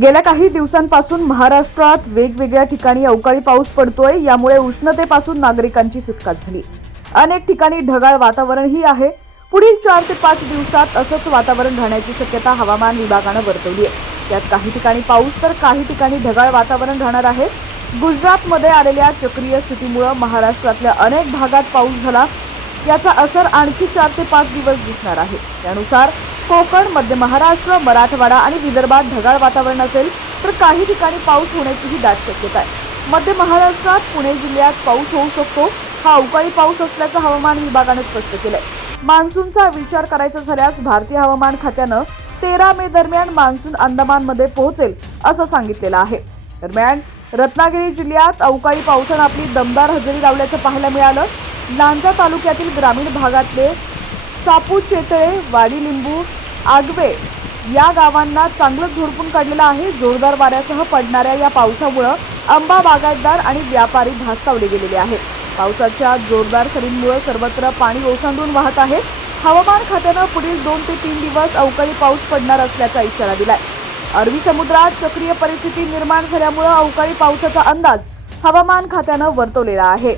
गेल्या काही दिवसांपासून महाराष्ट्रात वेगवेगळ्या ठिकाणी अवकाळी पाऊस पडतोय। यामुळे उष्णतेपासून नागरिकांची सुटका झाली। अनेक ठिकाणी ढगाळ वातावरणही आहे। पुढील 4 ते 5 दिवसात असंच वातावरण राहण्याची शक्यता हवामान विभागानं वर्तवली आहे। त्यात काही ठिकाणी पाऊस तर काही ठिकाणी ढगाळ वातावरण राहणार आहे। गुजरातमध्ये आलेल्या चक्रीय स्थितीमुळे महाराष्ट्रातल्या अनेक भागात पाऊस झाला। याचा असर आणखी 4 ते 5 दिवस दिसणार आहे। त्यानुसार कोकण, मध्य महाराष्ट्र, मराठवाडा आणि विदर्भात ढगाळ वातावरण असेल तर काही ठिकाणी पाऊस होण्याचीही दाट शक्यता आहे। मध्य महाराष्ट्रात पुणे जिल्ह्यात पाऊस होऊ शकतो। हा अवकाळी पाऊस असल्याचं हवामान विभागानं स्पष्ट केलंय। मान्सूनचा विचार करायचा झाल्यास भारतीय हवामान खात्यानं 13 मे दरम्यान मान्सून अंदमानमध्ये पोहोचेल असं सांगितलेलं आहे। दरम्यान रत्नागिरी जिल्ह्यात अवकाळी पावसानं आपली दमदार हजेरी लावल्याचं पाहायला मिळालं। लांजा तालुक्यातील ग्रामीण भागातले सापूचेतळे, वाडीलिंबू, आगवे या गावांना चांगलं झोडपून काढलेलं आहे। जोरदार वाऱ्यासह पडणाऱ्या या पावसामुळे आंबा बागायतदार आणि व्यापारी धास्तावले गेलेले आहेत। पावसाच्या जोरदार सरींमुळे सर्वत्र पाणी ओसंडून वाहत आहे। हवामान खात्यानं पुढील 2 ते 3 दिवस अवकाळी पाऊस पडणार असल्याचा इशारा दिलाय। अरबी समुद्रात चक्रीय परिस्थिती निर्माण झाल्यामुळे अवकाळी पावसाचा अंदाज हवामान खात्यानं वर्तवलेला आहे।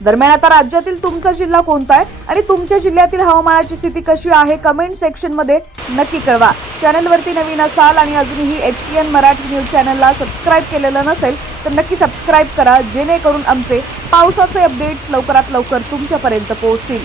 दरम्यान आता राज्यातील तुमचा जिल्हा कोणता आहे आणि तुमच्या जिल्ह्यातील हवामानाची स्थिती कशी आहे कमेंट सेक्शन मध्ये नक्की कळवा। चॅनलवरती नवीन असाल आणि अजूनही HTN मराठी न्यूज चॅनलला सबस्क्राइब केलेलं नसेल तर नक्की सबस्क्राइब करा, जेणेकरून आमचे पावसाचे अपडेट्स लवकरात लवकर तुमच्यापर्यंत पोहोचतील।